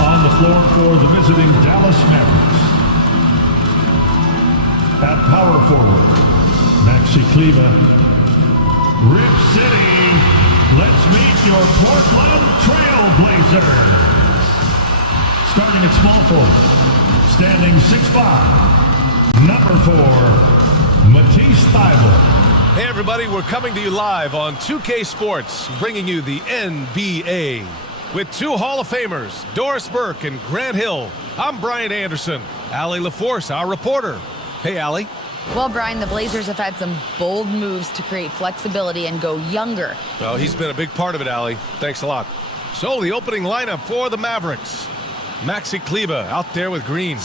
On the floor for the visiting Dallas Mavericks. At power forward, Maxi Kleber. Rip City, let's meet your Portland Trail Blazers. Starting at small forward, standing 6'5", number 4, Matisse Thybulle. Hey everybody, we're coming to you live on 2K Sports, bringing you the NBA. With two Hall of Famers, Doris Burke and Grant Hill. I'm Brian Anderson. Allie LaForce, our reporter. Hey, Allie. Well, Brian, the Blazers have had some bold moves to create flexibility and go younger. Well, he's been a big part of it, Allie. Thanks a lot. So, the opening lineup for the Mavericks. Maxi Kleber out there with Green.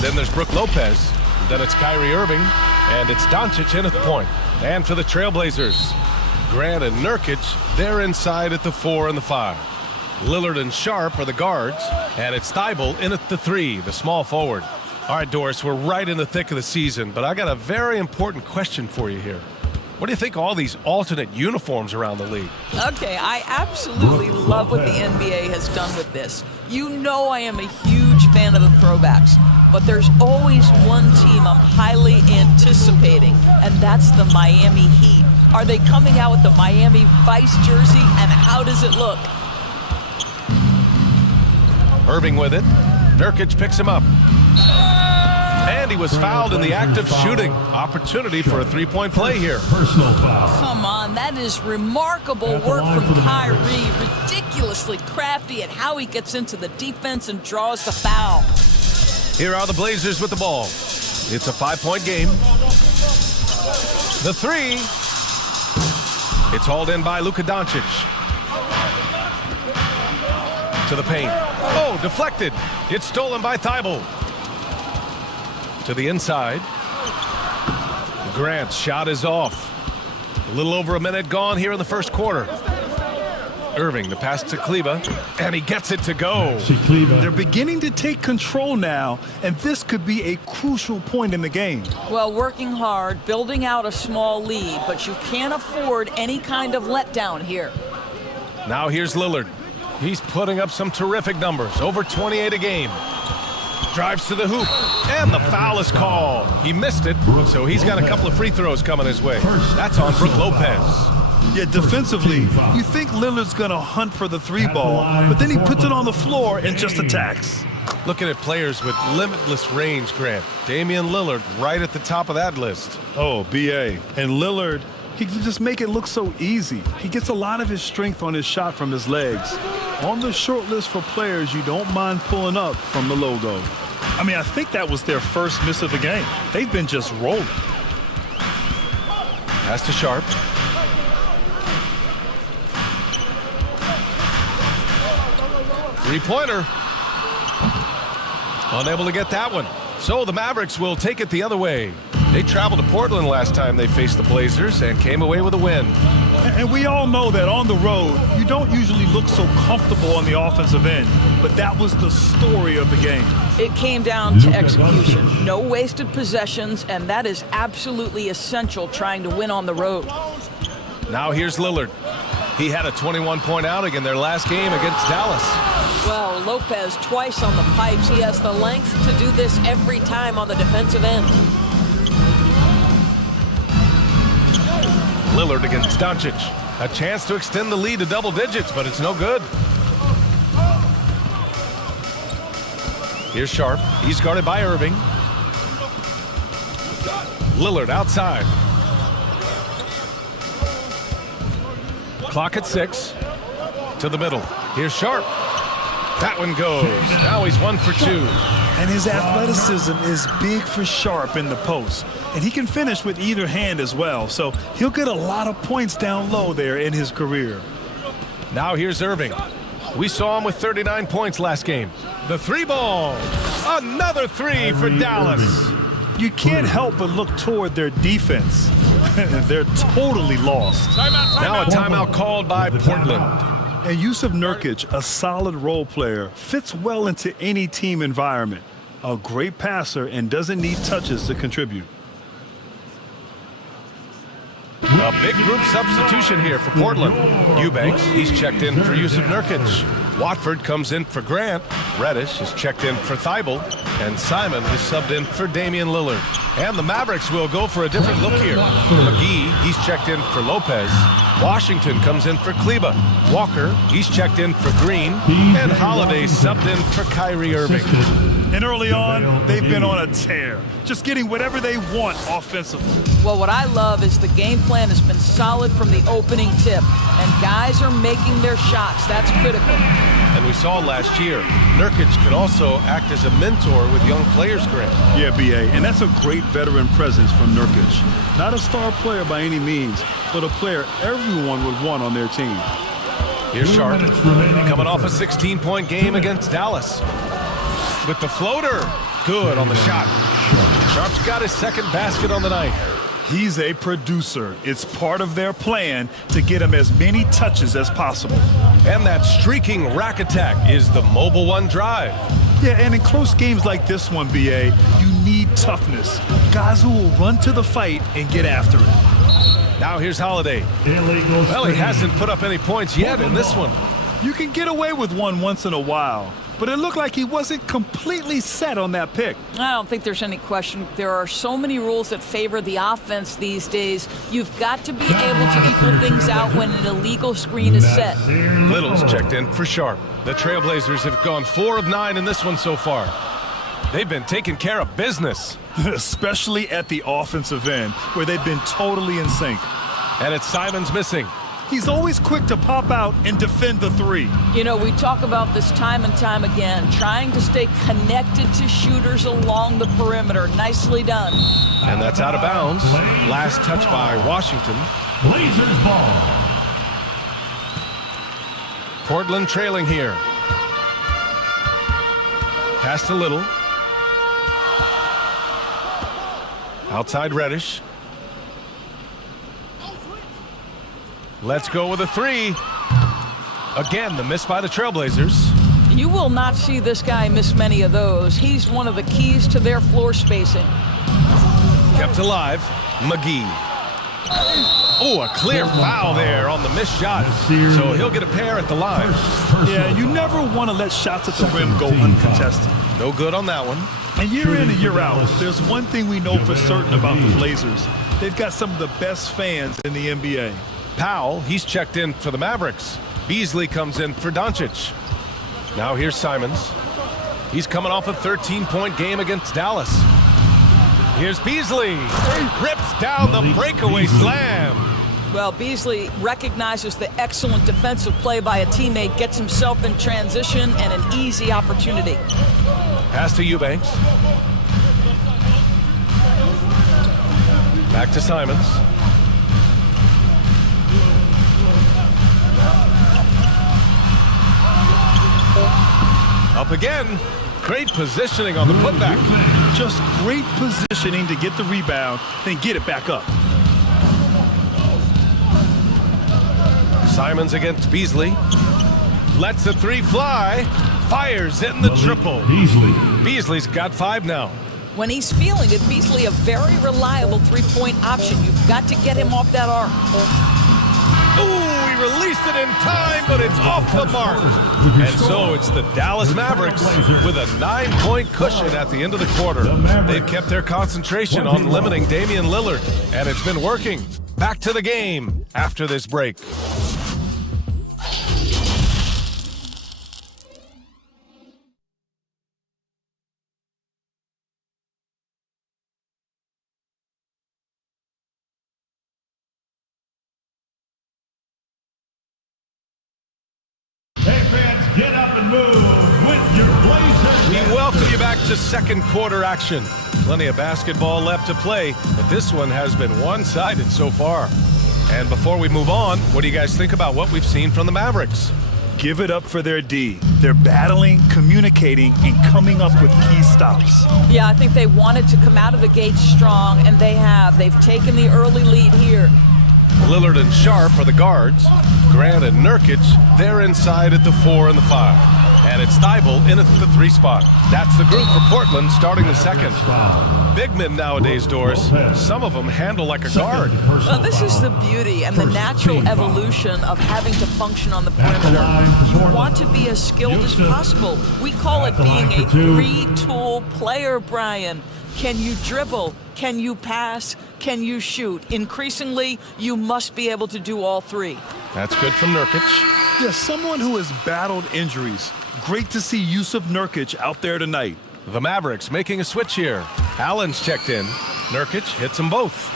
Then there's Brook Lopez. Then it's Kyrie Irving. And it's Doncic in at the point. And for the Trailblazers, Grant and Nurkic, they're inside at the 4 and the 5. Lillard and Sharp are the guards, and it's Thybulle in at the 3, the small forward. All right, Doris, we're right in the thick of the season, but I got a very important question for you here. What do you think of all these alternate uniforms around the league? Okay, I absolutely love what the NBA has done with this. You know I am a huge fan of the throwbacks, but there's always one team I'm highly anticipating, and that's the Miami Heat. Are they coming out with the Miami Vice jersey, and how does it look? Irving with it. Nurkic picks him up. And he was fouled in the act of shooting. Opportunity for a three-point play here. Personal foul. Come on, that is remarkable work from Kyrie. Ridiculously crafty at how he gets into the defense and draws the foul. Here are the Blazers with the ball. It's a 5-point game. The 3. It's hauled in by Luka Doncic. To the paint. Oh, deflected. It's stolen by Thybulle. To the inside. Grant's shot is off. A little over a minute gone here in the first quarter. Irving, the pass to Kleber, and he gets it to go. They're beginning to take control now, and this could be a crucial point in the game. Well, working hard, building out a small lead, but you can't afford any kind of letdown here. Now here's Lillard. He's putting up some terrific numbers, over 28 a game. Drives to the hoop, and the foul is called. He missed it, so he's got a couple of free throws coming his way. That's on Brook Lopez. Yeah, defensively, you think Lillard's going to hunt for the 3-ball, but then he puts it on the floor and just attacks. Looking at players with limitless range, Grant. Damian Lillard right at the top of that list. Oh, B.A. And Lillard, he can just make it look so easy. He gets a lot of his strength on his shot from his legs. On the short list for players you don't mind pulling up from the logo. I mean, I think that was their first miss of the game. They've been just rolling. Pass to Sharp. Three-pointer. Unable to get that one. So the Mavericks will take it the other way. They traveled to Portland last time they faced the Blazers and came away with a win. And we all know that on the road, you don't usually look so comfortable on the offensive end. But that was the story of the game. It came down to execution. No wasted possessions, and that is absolutely essential trying to win on the road. Now here's Lillard. He had a 21-point outing in their last game against Dallas. Well, Lopez twice on the pipes. He has the length to do this every time on the defensive end. Lillard against Doncic. A chance to extend the lead to double digits, but it's no good. Here's Sharp. He's guarded by Irving. Lillard outside. Clock at 6. To the middle. Here's Sharp. That one goes. Now he's 1 for 2. And his athleticism is big for Sharp in the post. And he can finish with either hand as well. So he'll get a lot of points down low there in his career. Now here's Irving. We saw him with 39 points last game. The 3-ball. Another 3 for Dallas. You can't help but look toward their defense. They're totally lost. Now a timeout called by Portland. And Yusuf Nurkic, a solid role player, fits well into any team environment. A great passer and doesn't need touches to contribute. A big group substitution here for Portland. Eubanks, he's checked in for Yusuf Nurkic. Watford comes in for Grant. Reddish is checked in for Thibault, and Simon is subbed in for Damian Lillard. And the Mavericks will go for a different look here. McGee, he's checked in for Lopez. Washington comes in for Kleba. Walker, he's checked in for Green. And Holiday subbed in for Kyrie Irving. And early on, they've been on a tear, just getting whatever they want offensively. Well, what I love is the game plan has been solid from the opening tip, and guys are making their shots. That's critical. And we saw last year, Nurkic could also act as a mentor with young players, Grant. Yeah, B.A., and that's a great veteran presence from Nurkic. Not a star player by any means, but a player everyone would want on their team. Here's Sharp, coming off a 16-point game against Dallas. With the floater, good on the shot. Sharp's got his second basket on the night. He's a producer. It's part of their plan to get him as many touches as possible. And that streaking rack attack is the Mobile One drive. Yeah, and in close games like this one, B.A., you need toughness. Guys who will run to the fight and get after it. Now here's Holiday. Well, he hasn't put up any points yet in this one. You can get away with one once in a while, but it looked like he wasn't completely set on that pick. I don't think there's any question. There are so many rules that favor the offense these days. You've got to be able to equal things out when an illegal screen is set. Little's checked in for Sharp. The Trailblazers have gone 4 of 9 in this one so far. They've been taking care of business. Especially at the offensive end, where they've been totally in sync. And it's Simons missing. He's always quick to pop out and defend the three. You know, we talk about this time and time again, trying to stay connected to shooters along the perimeter. Nicely done. And that's out of bounds. Last touch by Washington. Blazers ball. Portland trailing here. Pass to Little. Outside Reddish. Let's go with a three. Again, the miss by the Trailblazers. You will not see this guy miss many of those. He's one of the keys to their floor spacing. Kept alive. McGee. Oh, a clear foul there on the missed shot. So he'll get a pair at the line. Yeah, you never want to let shots at the rim go uncontested. No good on that one. And year in and year out, there's one thing we know for certain about the Blazers. They've got some of the best fans in the NBA. Powell, he's checked in for the Mavericks. Beasley comes in for Doncic. Now here's Simons. He's coming off a 13-point game against Dallas. Here's Beasley. Rips down the breakaway slam. Well, Beasley recognizes the excellent defensive play by a teammate, gets himself in transition and an easy opportunity. Pass to Eubanks. Back to Simons. Up again. Great positioning on the putback. Just great positioning to get the rebound, then get it back up. Simons against Beasley. Lets the three fly. Fires in the triple. Beasley's got 5 now. When he's feeling it, Beasley a very reliable three-point option. You've got to get him off that arc. Ooh, he released it in time, but it's off the mark. And so it's the Dallas Mavericks with a 9-point cushion at the end of the quarter. They've kept their concentration on limiting Damian Lillard, and it's been working. Back to the game after this break. Hey fans, get up and move with your Blazers. We welcome you back to second quarter action. Plenty of basketball left to play, but this one has been one-sided so far. And before we move on, what do you guys think about what we've seen from the Mavericks? Give it up for their D. They're battling, communicating, and coming up with key stops. Yeah, I think they wanted to come out of the gate strong, and they have. They've taken the early lead here. Lillard and Sharp are the guards. Grant and Nurkic, they're inside at the 4 and the 5. And it's Thibault in at the 3 spot. That's the group for Portland starting the second. Big men nowadays, Doris, some of them handle like a guard. Well, this is the beauty and the natural evolution of having to function on the perimeter. You want to be as skilled as possible. We call it being a 3-tool player, Brian. Can you dribble? Can you pass? Can you shoot? Increasingly, you must be able to do all 3. That's good from Nurkic. Yes, someone who has battled injuries. Great to see Yusuf Nurkic out there tonight. The Mavericks making a switch here. Allen's checked in. Nurkic hits them both.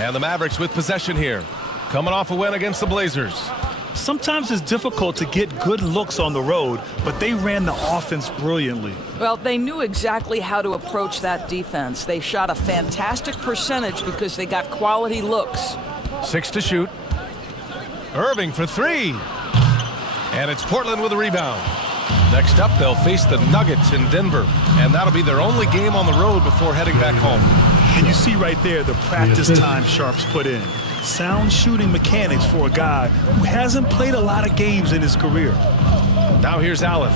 And the Mavericks with possession here. Coming off a win against the Blazers. Sometimes it's difficult to get good looks on the road, but they ran the offense brilliantly. Well, they knew exactly how to approach that defense. They shot a fantastic percentage because they got quality looks. 6 to shoot. Irving for 3. And it's Portland with a rebound. Next up, they'll face the Nuggets in Denver. And that'll be their only game on the road before heading back home. And you see right there the practice time Sharp's put in. Sound shooting mechanics for a guy who hasn't played a lot of games in his career. Now here's Allen.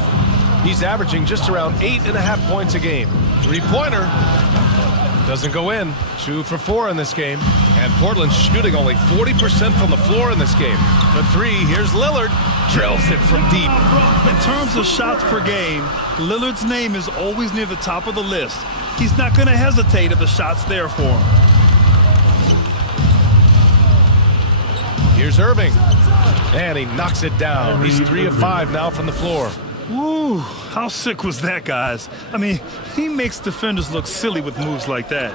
He's averaging just around 8.5 points a game. 3-pointer. Doesn't go in. 2 for 4 in this game. And Portland's shooting only 40% from the floor in this game. For 3, here's Lillard. Drills it from deep. In terms of shots per game, Lillard's name is always near the top of the list. He's not going to hesitate if the shot's there for him. Here's Irving. And he knocks it down. He's 3 of 5 now from the floor. Woo, how sick was that, guys? I mean, he makes defenders look silly with moves like that.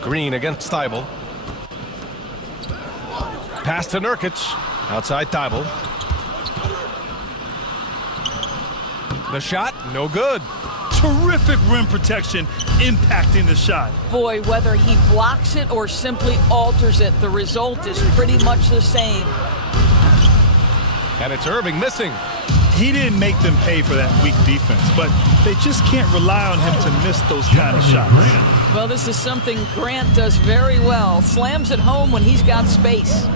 Green against Thibault. Pass to Nurkic. Outside Thibault. The shot, no good. Terrific rim protection impacting the shot. Boy, whether he blocks it or simply alters it, the result is pretty much the same. And it's Irving missing. He didn't make them pay for that weak defense, but they just can't rely on him to miss those kind of shots. Well, this is something Grant does very well. Slams it home when he's got space.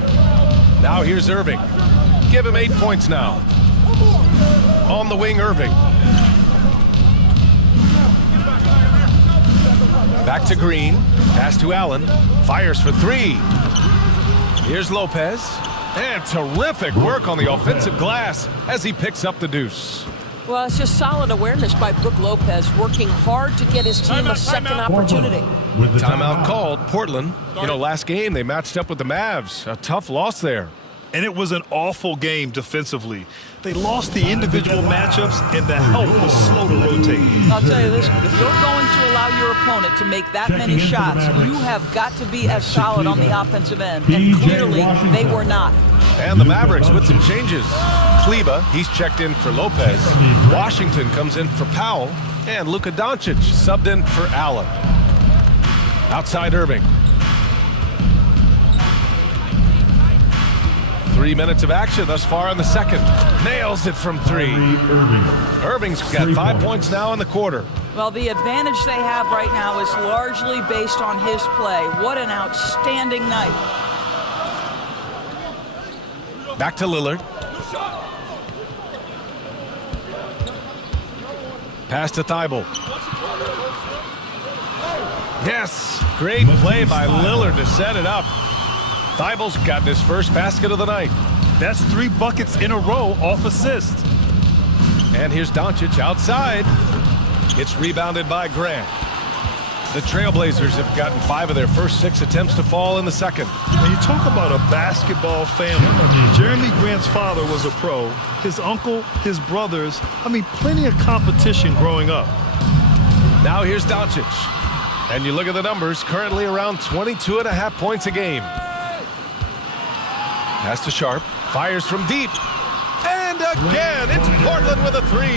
Now here's Irving. Give him 8 points now. On the wing, Irving. Back to Green. Pass to Allen. Fires for 3. Here's Lopez. And terrific work on the offensive glass as he picks up the deuce. Well, it's just solid awareness by Brook Lopez, working hard to get his team a second opportunity. Timeout called. Portland. You know, last game they matched up with the Mavs. A tough loss there. And it was an awful game defensively. They lost the individual matchups, and the help was slow to rotate. I'll tell you this, if you're going to allow your opponent to make that many shots, you have got to be as solid on the offensive end. And clearly, they were not. And the Mavericks with some changes. Kleba, he's checked in for Lopez. Washington comes in for Powell. And Luka Doncic subbed in for Allen. Outside Irving. 3 minutes of action thus far in the second. Nails it from 3. Irving's got 5 points now in the quarter. Well, the advantage they have right now is largely based on his play. What an outstanding night. Back to Lillard. Pass to Thibault. Yes, great play by Lillard to set it up. Thibault's gotten his first basket of the night. That's 3 buckets in a row off assist. And here's Doncic outside. It's rebounded by Grant. The Trailblazers have gotten 5 of their first 6 attempts to fall in the second. When you talk about a basketball family, Jeremy Grant's father was a pro. His uncle, his brothers, I mean, plenty of competition growing up. Now here's Doncic. And you look at the numbers, currently around 22.5 points a game. Pass to Sharp. Fires from deep. And again, it's Portland with a 3.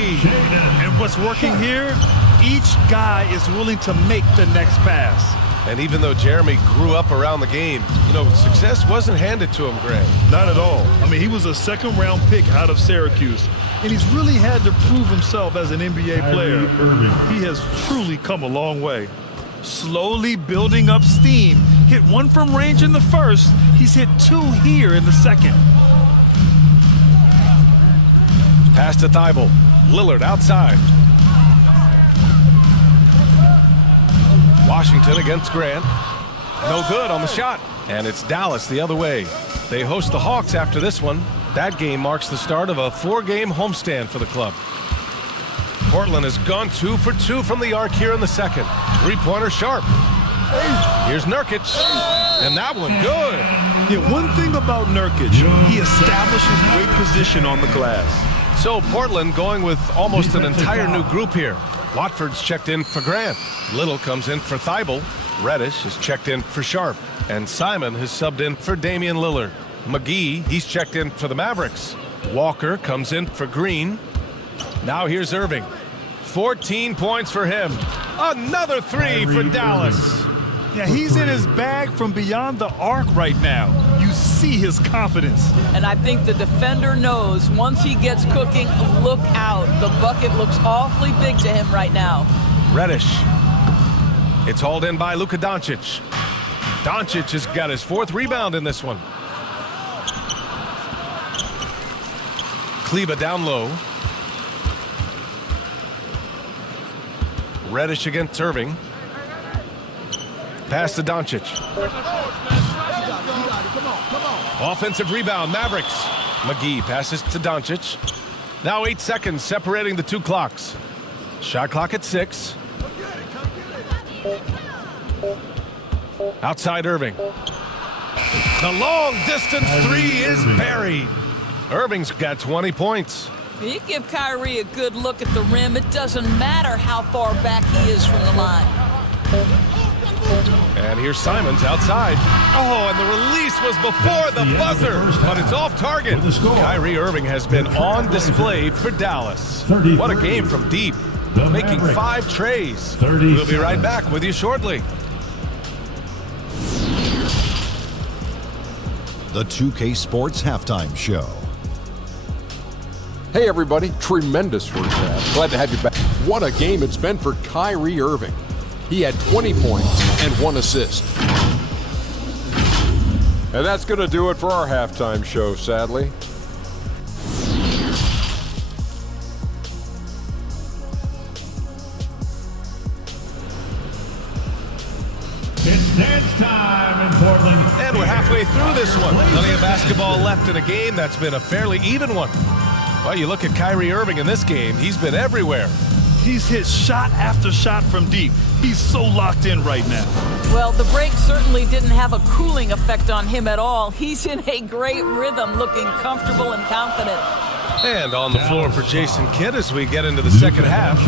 And what's working here, each guy is willing to make the next pass. And even though Jeremy grew up around the game, you know, success wasn't handed to him, Grant. Not at all. I mean, he was a second-round pick out of Syracuse, and he's really had to prove himself as an NBA player. He has truly come a long way. Slowly building up steam. Hit 1 from range in the first. He's hit 2 here in the second. Pass to Thibault. Lillard outside. Washington against Grant. No good on the shot. And it's Dallas the other way. They host the Hawks after this one. That game marks the start of a 4-game homestand for the club. Portland has gone 2 for 2 from the arc here in the second. Three-pointer Sharp. Here's Nurkic. And that one good. Yeah, one thing about Nurkic, he establishes great position on the glass. So Portland going with almost an entire new group here. Watford's checked in for Grant. Little comes in for Thibault. Reddish is checked in for Sharp. And Simon has subbed in for Damian Lillard. McGee, he's checked in for the Mavericks. Walker comes in for Green. Now here's Irving. 14 points for him. Another three for Dallas. Yeah, he's in his bag from beyond the arc right now. You see his confidence. And I think the defender knows once he gets cooking, look out. The bucket looks awfully big to him right now. Reddish. It's hauled in by Luka Doncic. Doncic has got his 4th rebound in this one. Kleber down low. Reddish against Irving. Pass to Doncic. Offensive rebound, Mavericks. McGee passes to Doncic. Now 8 seconds separating the two clocks. Shot clock at 6. Outside Irving. The long distance three is buried. Irving's got 20 points. You give Kyrie a good look at the rim. It doesn't matter how far back he is from the line. And here's Simons outside. Oh, and the release was before the buzzer, but it's off target. Kyrie Irving has been on display for Dallas. What a game from deep, making 5 trays. We'll be right back with you shortly. The 2K Sports Halftime Show. Hey everybody, tremendous first half. Glad to have you back. What a game it's been for Kyrie Irving. He had 20 points and 1 assist. And that's going to do it for our halftime show, sadly. It's dance time in Portland. And we're halfway through this one. Plenty of basketball left in a game that's been a fairly even one. Well, you look at Kyrie Irving in this game, he's been everywhere. He's hit shot after shot from deep. He's so locked in right now. Well, the break certainly didn't have a cooling effect on him at all. He's in a great rhythm, looking comfortable and confident. And on the floor for Jason Kidd as we get into the second half.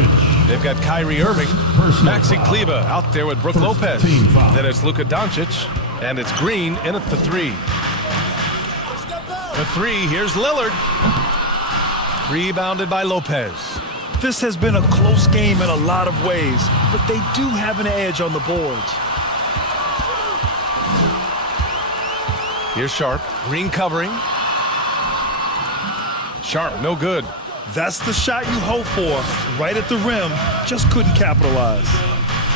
They've got Kyrie Irving, Maxi Kleber out there with Brook Lopez. Then it's Luka Doncic, and it's Green in at the 3. The 3, here's Lillard. Rebounded by Lopez. This has been a close game in a lot of ways, but they do have an edge on the boards. Here's Sharp. Green covering. Sharp, no good. That's the shot you hope for. Right at the rim, just couldn't capitalize.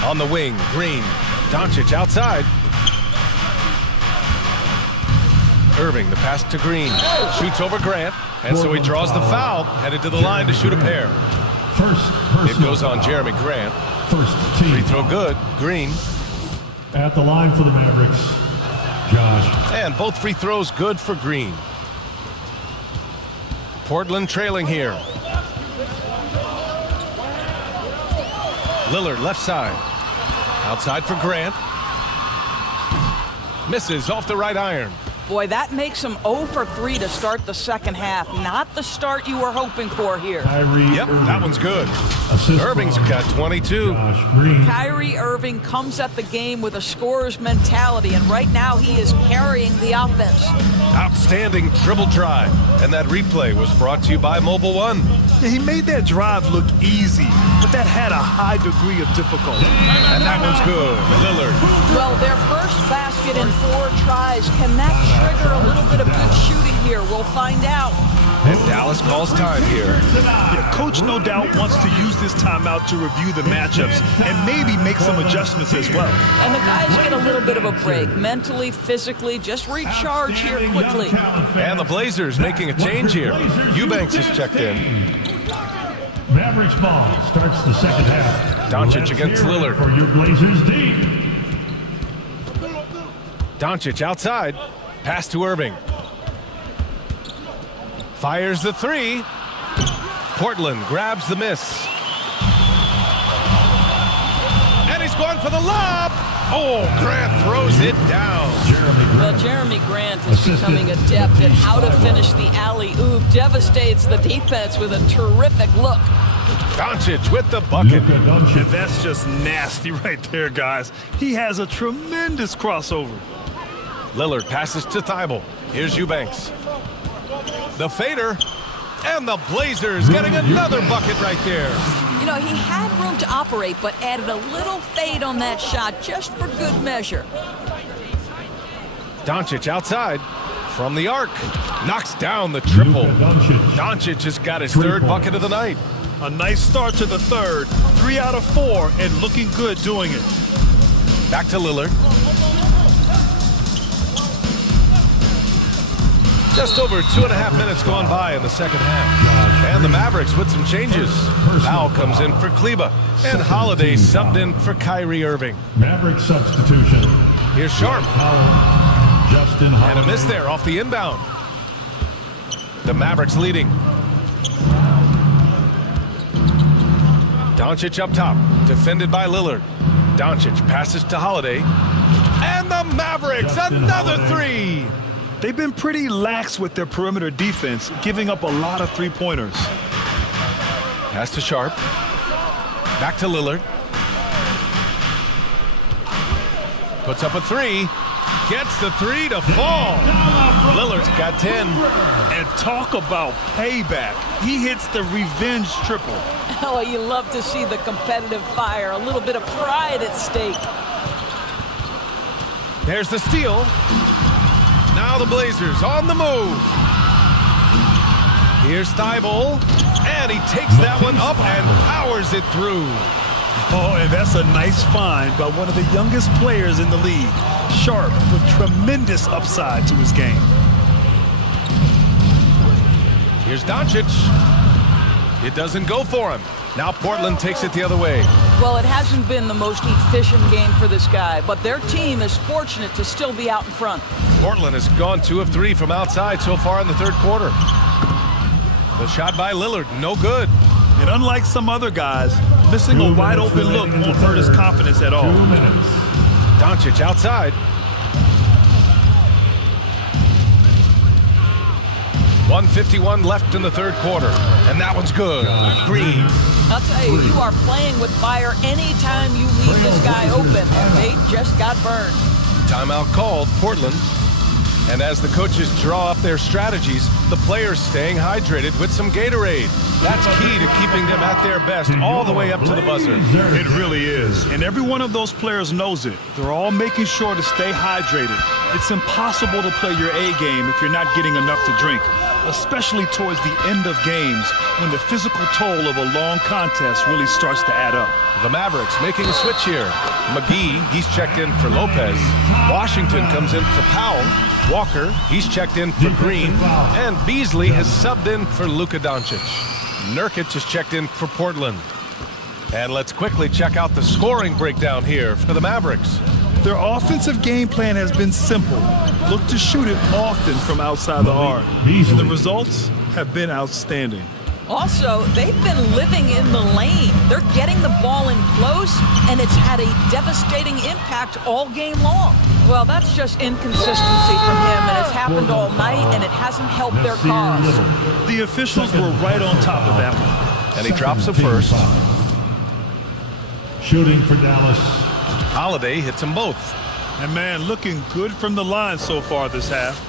On the wing, Green. Doncic outside. Irving, the pass to Green. Shoots over Grant, and so he draws the foul, headed to the line to shoot a pair. It goes on Jeremy Grant. Free throw good. Green. At the line for the Mavericks, Josh. And both free throws good for Green. Portland trailing here. Lillard left side. Outside for Grant. Misses off the right iron. Boy, that makes him 0 for 3 to start the second half. Not the start you were hoping for here. Yep, that one's good. Irving's got 22. Kyrie Irving comes at the game with a scorer's mentality, and right now he is carrying the offense. Outstanding dribble drive. And that replay was brought to you by Mobile One. Yeah, he made that drive look easy, but that had a high degree of difficulty. And that one's good. Lillard. Well, their first basket in 4 tries. Can that trigger a little bit of good shooting here? We'll find out. And Dallas calls time here. Yeah, coach no doubt wants to use this timeout to review the matchups and maybe make some adjustments as well. And the guys get a little bit of a break, mentally, physically, just recharge here quickly. And the Blazers making a change here. Eubanks is checked in. Mavericks ball starts the second half. Doncic against Lillard. For your Blazers deep. Doncic outside. Pass to Irving. Fires the three. Portland grabs the miss. And he's going for the lob. Oh, Grant throws it down. Well, Jeremy Grant is becoming adept at how to finish the alley-oop. Devastates the defense with a terrific look. Doncic with the bucket. And that's just nasty right there, guys. He has a tremendous crossover. Lillard passes to Thibault. Here's Eubanks. The fader. And the Blazers getting another bucket right there. You know, he had room to operate, but added a little fade on that shot just for good measure. Doncic outside from the arc. Knocks down the triple. Doncic just got his third bucket of the night. A nice start to the third. 3 out of 4 and looking good doing it. Back to Lillard. Just over 2.5 minutes gone by in the second half. And the Mavericks with some changes. Powell comes in for Kleba. And Holiday subbed in for Kyrie Irving. Maverick substitution. Here's Sharp. Justin And a miss there off the inbound. The Mavericks leading. Doncic up top. Defended by Lillard. Doncic passes to Holiday. And the Mavericks, another three. They've been pretty lax with their perimeter defense, giving up a lot of three-pointers. Pass to Sharp. Back to Lillard. Puts up a three. Gets the three to fall. Lillard's got 10. And talk about payback. He hits the revenge triple. Oh, you love to see the competitive fire. A little bit of pride at stake. There's the steal. Now the Blazers on the move. Here's Thibault. And he takes that one up and powers it through. Oh, and that's a nice find by one of the youngest players in the league. Sharp with tremendous upside to his game. Here's Doncic. It doesn't go for him. Now Portland takes it the other way. Well, it hasn't been the most efficient game for this guy, but their team is fortunate to still be out in front. Portland has gone 2 of 3 from outside so far in the third quarter. The shot by Lillard, no good. And unlike some other guys, missing a wide open look won't hurt his confidence at all. 2 minutes. Doncic outside. 1:51 left in the third quarter. And that one's good. Green. I'll tell you, you are playing with fire anytime you leave this guy open, and they just got burned. Timeout called, Portland. And as the coaches draw up their strategies, the players staying hydrated with some Gatorade. That's key to keeping them at their best all the way up to the buzzer. It really is. And every one of those players knows it. They're all making sure to stay hydrated. It's impossible to play your A game if you're not getting enough to drink, especially towards the end of games when the physical toll of a long contest really starts to add up. The Mavericks making a switch here. McGee, he's checked in for Lopez. Washington comes in for Powell. Walker, he's checked in for Green. And Beasley has subbed in for Luka Doncic. Nurkic is checked in for Portland. And let's quickly check out the scoring breakdown here for the Mavericks. Their offensive game plan has been simple. Look to shoot it often from outside the arc. And the results have been outstanding. Also, they've been living in the lane. They're getting the ball in close, and it's had a devastating impact all game long. Well, that's just inconsistency from him, and it's happened all night, and it hasn't helped their cause. The officials were right on top of that one. And he drops a first. Shooting for Dallas. Holiday hits them both. And man, looking good from the line so far this half.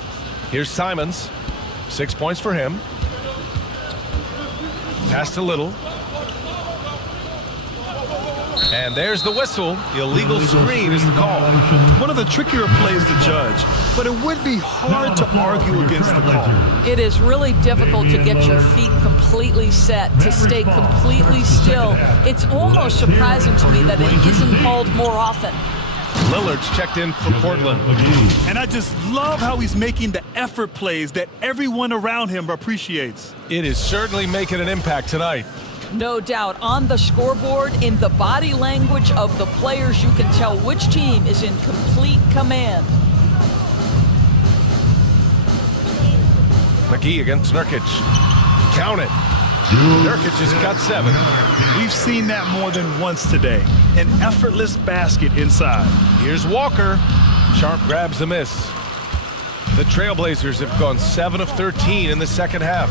Here's Simons. 6 points for him. Pass to Little. And there's the whistle. Illegal screen is the call. One of the trickier plays to judge, but it would be hard to argue against the call. It is really difficult to get your feet completely set, to stay completely still. It's almost surprising to me that it isn't called more often. Lillard's checked in for Portland. And I just love how he's making the effort plays that everyone around him appreciates. It is certainly making an impact tonight. No doubt, on the scoreboard, in the body language of the players, you can tell which team is in complete command. McGee against Nurkic. Count it. Nurkic has got 7. We've seen that more than once today. An effortless basket inside. Here's Walker. Sharp grabs the miss. The Trailblazers have gone 7 of 13 in the second half.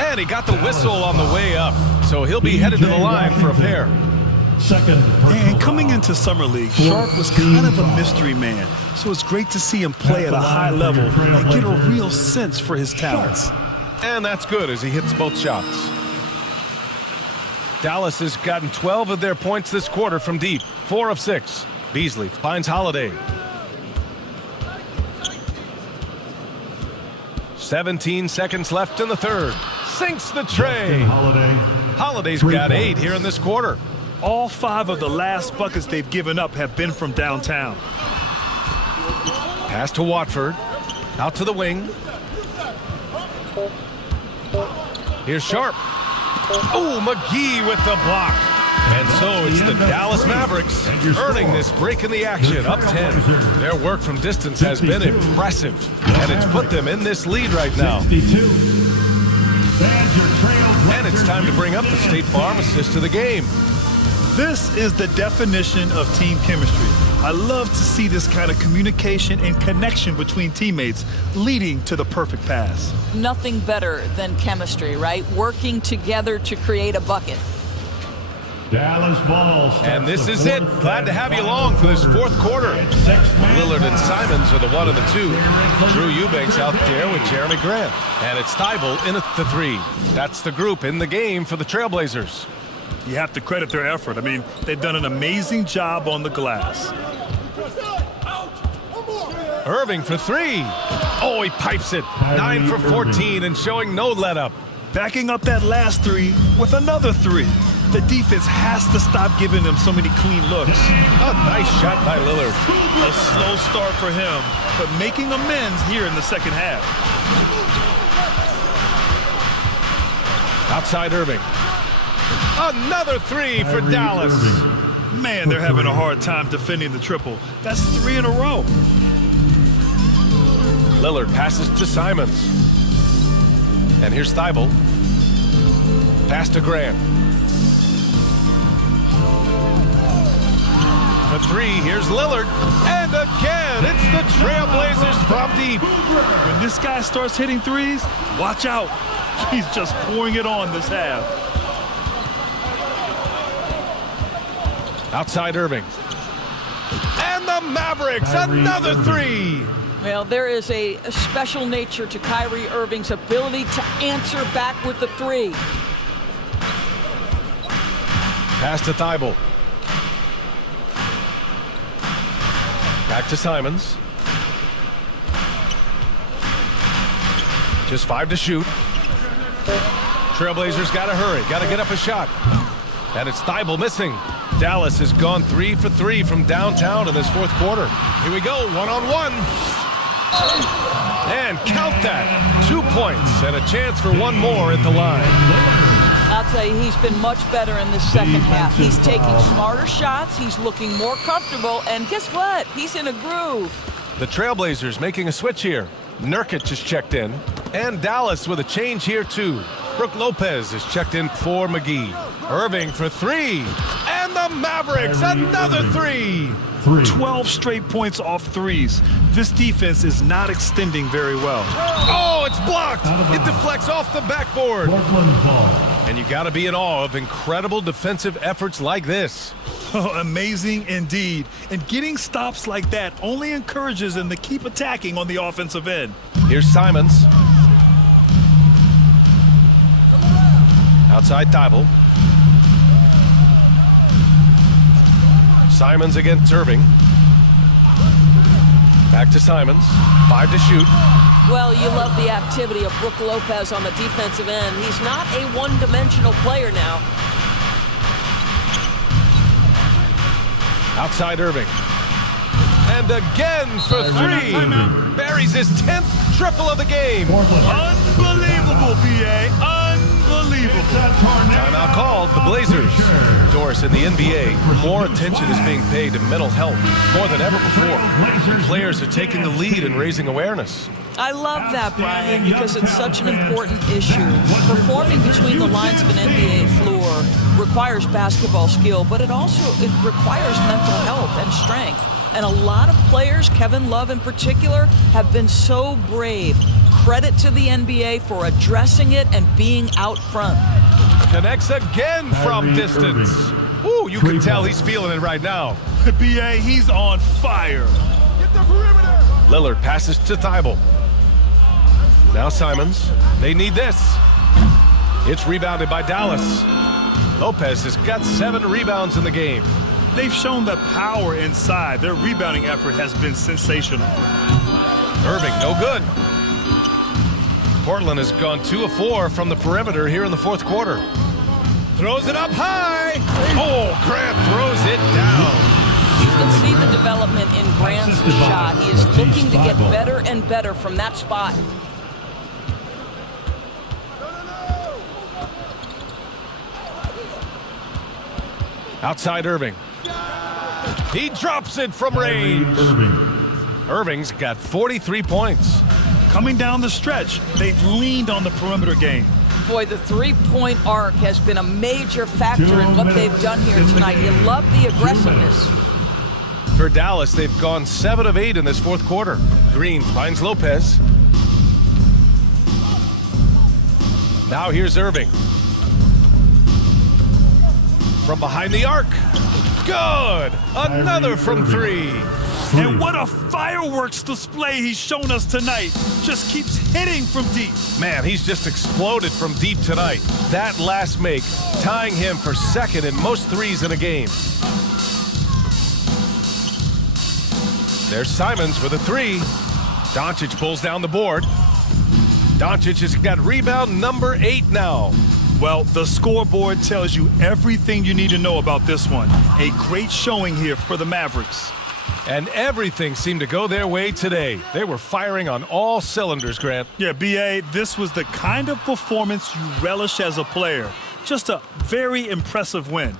And he got the whistle on the way up, so he'll be headed to the line for a pair. And coming into Summer League, Sharp was kind of a mystery man, so it's great to see him play at a high level and get a real sense for his talents. And that's good as he hits both shots. Dallas has gotten 12 of their points this quarter from deep, 4 of 6. Beasley finds Holiday. 17 seconds left in the third. Sinks the tray. Holiday's got 8 here in this quarter. All 5 of the last buckets they've given up have been from downtown. Pass to Watford. Out to the wing. Here's Sharp. Oh, McGee with the block. And so it's the Dallas Mavericks earning this break in the action, up 10. Their work from distance has been impressive, and it's put them in this lead right now. And it's time to bring up the State Farm assist of the game. This is the definition of team chemistry. I love to see this kind of communication and connection between teammates leading to the perfect pass. Nothing better than chemistry, right? Working together to create a bucket. Dallas ball. And this is it. Glad to have you along for this fourth quarter. Lillard and Simons are the 1 and the 2. Drew Eubanks out there with Jeremy Grant. And it's Thibault in at the 3. That's the group in the game for the Trailblazers. You have to credit their effort. I mean, they've done an amazing job on the glass. Irving for 3. Oh, he pipes it. 9 for 14 and showing no let up. Backing up that last 3 with another 3. The defense has to stop giving them so many clean looks. A nice shot by Lillard. A slow start for him, but making amends here in the second half. Outside Irving. Another 3 for Dallas. Man, they're having a hard time defending the triple. That's 3 in a row. Lillard passes to Simons. And here's Thibault. Pass to Grant. For 3, here's Lillard. And again, it's the Trailblazers from deep. When this guy starts hitting threes, watch out. He's just pouring it on this half. Outside Irving. And the Mavericks, another 3. Well, there is a special nature to Kyrie Irving's ability to answer back with the 3. Pass to Thibault. Back to Simons. Just 5 to shoot. Trailblazers got to hurry. Got to get up a shot. And it's Thibault missing. Dallas has gone 3 for 3 from downtown in this fourth quarter. Here we go, 1-on-1. And count that. 2 points and a chance for 1 more at the line. I'll tell you, he's been much better in this second half. He's taking smarter shots. He's looking more comfortable. And guess what? He's in a groove. The Trailblazers making a switch here. Nurkic is checked in. And Dallas with a change here, too. Brook Lopez is checked in for McGee. Irving for 3. And the Mavericks, another 3. 12 straight points off threes. This defense is not extending very well. Oh, it's blocked. It deflects off the backboard. And you got to be in awe of incredible defensive efforts like this. Amazing indeed. And getting stops like that only encourages them to keep attacking on the offensive end. Here's Simons. Outside Thibault. Simons against Irving. Back to Simons. 5 to shoot. Well, you love the activity of Brook Lopez on the defensive end. He's not a one-dimensional player now. Outside Irving. And again for 3. Buries his 10th triple of the game. Unbelievable, B.A. Unbelievable. Timeout called. The Blazers. Doris, in the NBA, more attention is being paid to mental health more than ever before. And players are taking the lead and raising awareness. I love that, Brian, because it's such an important issue. Performing between the lines of an NBA floor requires basketball skill, but it requires mental health and strength. And a lot of players, Kevin Love in particular, have been so brave. Credit to the NBA for addressing it and being out front. Connects again from distance. Ooh, you can tell he's feeling it right now. B.A., he's on fire. Get the perimeter. Lillard passes to Thibault. Now Simons. They need this. It's rebounded by Dallas. Lopez has got 7 rebounds in the game. They've shown the power inside. Their rebounding effort has been sensational. Irving, no good. Portland has gone 2 of 4 from the perimeter here in the 4th quarter. Throws it up high. Oh, Grant throws it down. You can see the development in Grant's shot. He is looking to get better and better from that spot. Outside Irving. He drops it from range. Irving's got 43 points. Coming down the stretch, they've leaned on the perimeter game. Boy, the three-point arc has been a major factor in what they've done here tonight. You love the aggressiveness. For Dallas, they've gone 7 of 8 in this 4th quarter. Green finds Lopez. Now here's Irving. From behind the arc. Good! Another from 3. And what a fireworks display he's shown us tonight. Just keeps hitting from deep. Man, he's just exploded from deep tonight. That last make, tying him for 2nd in most threes in a game. There's Simons with a 3. Doncic pulls down the board. Doncic has got rebound number 8 now. Well, the scoreboard tells you everything you need to know about this one. A great showing here for the Mavericks. And everything seemed to go their way today. They were firing on all cylinders, Grant. Yeah, B.A., this was the kind of performance you relish as a player. Just a very impressive win.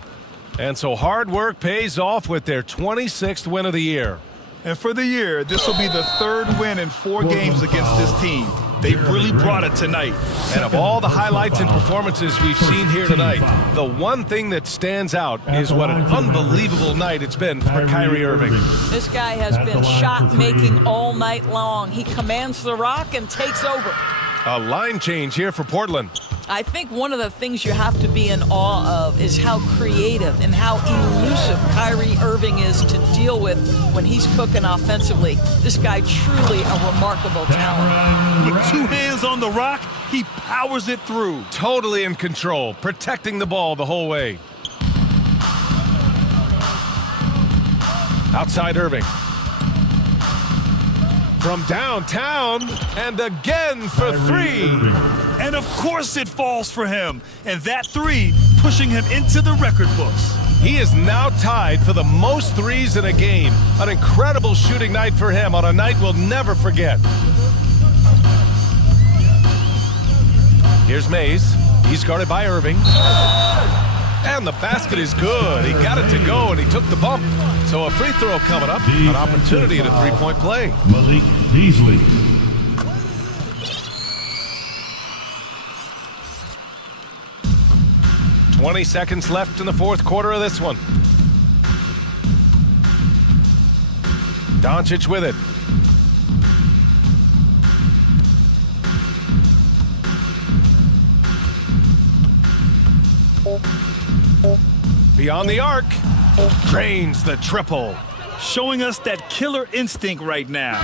And so hard work pays off with their 26th win of the year. And for the year, this will be the 3rd win in 4 games against this team. They really brought it tonight. And of all the highlights and performances we've seen here tonight, the one thing that stands out is what an unbelievable night it's been for Kyrie Irving. This guy has been shot-making all night long. He commands the rock and takes over. A line change here for Portland. I think one of the things you have to be in awe of is how creative and how elusive Kyrie Irving is to deal with when he's cooking offensively. This guy truly a remarkable talent. With 2 hands on the rock, he powers it through. Totally in control, protecting the ball the whole way. Outside Irving. From downtown, and again for 3. And of course it falls for him. And that 3 pushing him into the record books. He is now tied for the most threes in a game. An incredible shooting night for him on a night we'll never forget. Here's Mays. He's guarded by Irving. And the basket is good. He got it to go, and he took the bump. So a free throw coming up. An opportunity at a three-point play. Malik Beasley. "20 seconds left in the 4th quarter of this one. Doncic with it. Beyond the arc. Drains the triple. Showing us that killer instinct right now.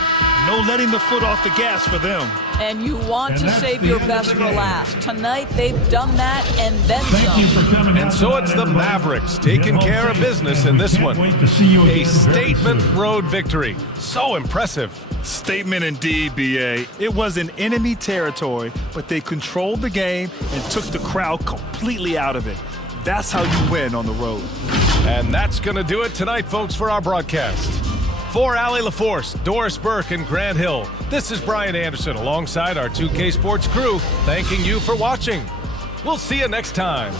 No letting the foot off the gas for them. And you want And to that's save the your end of best the for game. last. Tonight, they've done that and then Thank you some. for coming out And so tonight, it's the everybody. Mavericks taking Get home care of safe, business and in we this can't one. wait to see you A again very statement soon. road victory. So impressive. Statement indeed, BA. It was in enemy territory, but they controlled the game and took the crowd completely out of it. That's how you win on the road. And that's going to do it tonight, folks, for our broadcast. For Allie LaForce, Doris Burke, and Grant Hill, this is Brian Anderson alongside our 2K Sports crew, thanking you for watching. We'll see you next time.